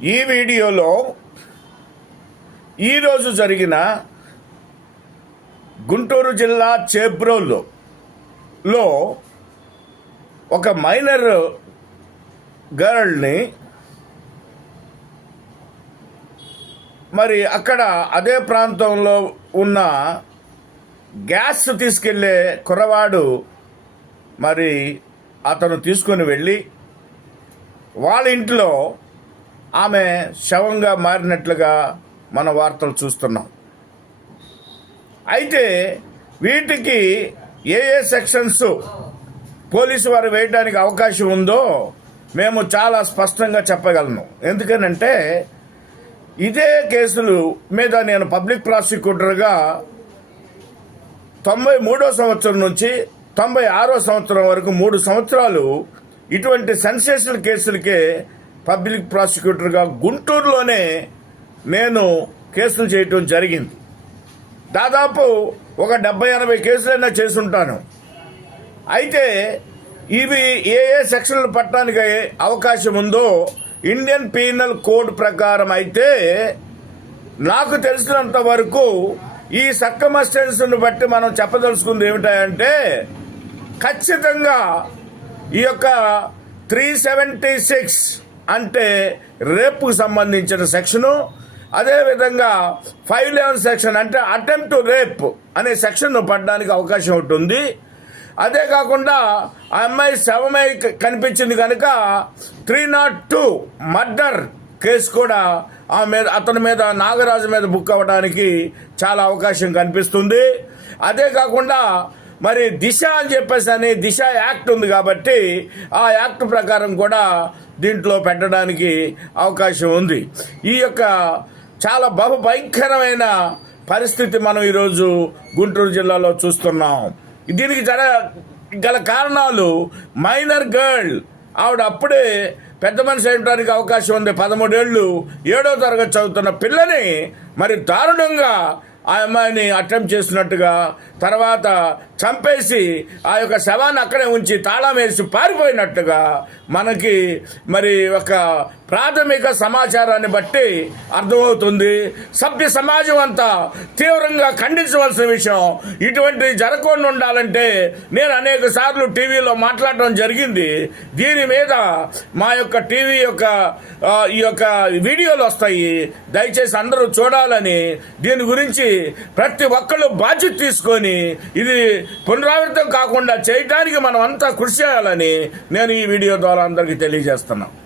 ఈ వీడియోలో ఈరోజు జరిగిన గుంటూరు జిల్లా చేబ్రోల్లో ఒక మైనర్ గర్ల్ని మరి అక్కడ అదే ప్రాంతంలో ఉన్న గ్యాస్ తీసుకెళ్ళే కుర్రవాడు మరి అతను తీసుకొని వెళ్ళి వాళ్ళ ఇంట్లో ఆమె శవంగా మారినట్లుగా మన వార్తలు చూస్తున్నాం. అయితే వీటికి ఏ ఏ సెక్షన్స్ పోలీసు వారు వేయడానికి అవకాశం ఉందో మేము చాలా స్పష్టంగా చెప్పగలను. ఎందుకనంటే ఇదే కేసులు మీద నేను పబ్లిక్ ప్రాసిక్యూటర్గా తొంభై మూడో సంవత్సరం నుంచి తొంభై ఆరో సంవత్సరం వరకు మూడు సంవత్సరాలు ఇటువంటి సెన్సేషనల్ కేసులకే పబ్లిక్ ప్రాసిక్యూటర్గా గుంటూరులోనే నేను కేసులు చేయటం జరిగింది. దాదాపు ఒక డెబ్బై ఎనభై కేసులైనా చేసుంటాను. అయితే ఇవి ఏ ఏ సెక్షన్లు పట్టడానికి అవకాశం ఉందో ఇండియన్ పీనల్ కోడ్ ప్రకారం అయితే నాకు తెలిసినంత వరకు ఈ సక్కమస్టెన్స్ను బట్టి మనం చెప్పదలుచుకుంది ఏమిటంటే ఖచ్చితంగా ఈ యొక్క త్రీ సెవెంటీ సిక్స్ అంటే రేపుకు సంబంధించిన సెక్షను అదేవిధంగా ఫైవ్ లెవెన్ సెక్షన్ అంటే అటెంప్ట్ టు రేప్ అనే సెక్షన్ పడడానికి అవకాశం ఉంటుంది. అదే కాకుండా ఆ అమ్మాయి శవమై కనిపించింది కనుక three not two murder case కూడా ఆ మీద అతని మీద నాగరాజు మీద బుక్ అవ్వడానికి చాలా అవకాశం కనిపిస్తుంది. అదే కాకుండా మరి దిశ అని చెప్పేసి అని దిశ యాక్ట్ ఉంది కాబట్టి ఆ యాక్ట్ ప్రకారం కూడా దీంట్లో పెట్టడానికి అవకాశం ఉంది. ఈ యొక్క చాలా బహు భయంకరమైన పరిస్థితి మనం ఈరోజు గుంటూరు జిల్లాలో చూస్తున్నాం. దీనికి జర గల కారణాలు మైనర్ గర్ల్. ఆవిడ అప్పుడే పెద్ద మనిషి అయ్యడానికి అవకాశం ఉంది. పదమూడేళ్ళు ఏడో తరగతి చదువుతున్న పిల్లని మరి దారుణంగా ఆ అమ్మాయిని అటెంప్ట్ చేసినట్టుగా తర్వాత చంపేసి ఆ యొక్క శవాన్ని అక్కడే ఉంచి తాళం వేసి పారిపోయినట్టుగా మనకి మరి ఒక ప్రాథమిక సమాచారాన్ని బట్టి అర్థమవుతుంది. సభ్య సమాజం అంతా తీవ్రంగా ఖండించవలసిన విషయం ఇటువంటి జరగకుండా ఉండాలంటే నేను అనేక సార్లు టీవీలో మాట్లాడడం జరిగింది. దీని మీద మా యొక్క టీవీ యొక్క ఈ యొక్క వీడియోలు వస్తాయి. దయచేసి అందరూ చూడాలని దీని గురించి ప్రతి ఒక్కళ్ళు బాధ్యత తీసుకొని ఇది పునరావృతం కాకుండా చేయడానికి మనం అంతా కృషి చేయాలని నేను ఈ వీడియో ద్వారా అందరికీ తెలియజేస్తున్నాను